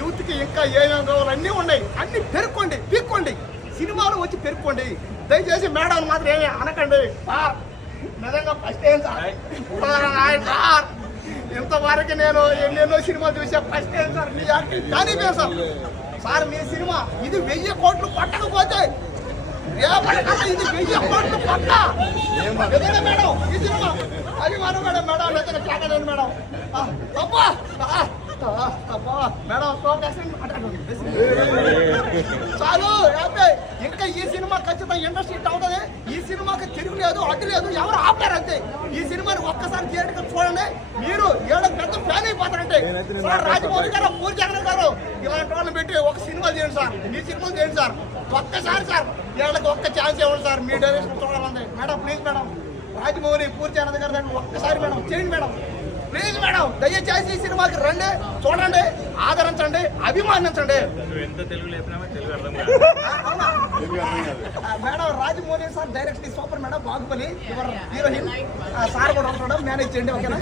Youth కి ఇంకా ఏమేమి కావాలి అన్నీ ఉన్నాయి, అన్ని పెరుక్కోండి, పీక్కోండి, సినిమాలు వచ్చి పెరుక్కోండి. దయచేసి మేడం మాత్రం ఏమి అనకండి సార్. నిజంగా ఫస్ట్ టైం సార్, ఇంతవరకు నేను ఎన్నెన్నో సినిమాలు చూసా, ఫస్ట్ టైం సార్ మీ యాక్టింగ్ కానీ సార్ మీ సినిమా ఇది 1000 కోట్లు పట్టకపోతే ఇది 1000 కోట్లు పట్ట మేడం. ఈ సినిమా అది మనం మేడం మేడం నిజంగా చాకలేదు మేడం. అబ్బా మేడం చాలు ఇంకా ఈ సినిమా ఖచ్చితంగా ఇండస్ట్రీ హిట్ అవుతుంది. ఈ సినిమాకి తిరుగులేదు, అడ్డు లేదు, ఎవరు ఆపారు అంతే. ఈ సినిమాని ఒక్కసారి థియేటర్ చూడండి, మీరు ఏడో పెద్ద ఫ్యాన్ అయిపోతారంటే. సార్ రాజమౌళి గారు, పూరి జగన్ గారు ఇలాంటి వాళ్ళని పెట్టి ఒక సినిమా చేయండి సార్, మీ సినిమా చేయండి సార్. ఒక్కసారి సార్ ఏళ్ళకి ఒక్క ఛాన్స్ ఇవ్వండి సార్, మీ డైరెక్షన్ చూడాలంటే. Madam please madam, Rajamouli puri Jagan గారు దగ్గర ఒక్కసారి మేడం చేయండి మేడం, ప్లీజ్ మేడం. దయచేసి ఈ సినిమాకి రండి, చూడండి, ఆదరించండి, అభిమానించండి. Madam Rajamouli sir direct super madam, Baahubali heroine sir కూడా ఉంటాడు, మేనేజ్ చేయండి ఓకేనా.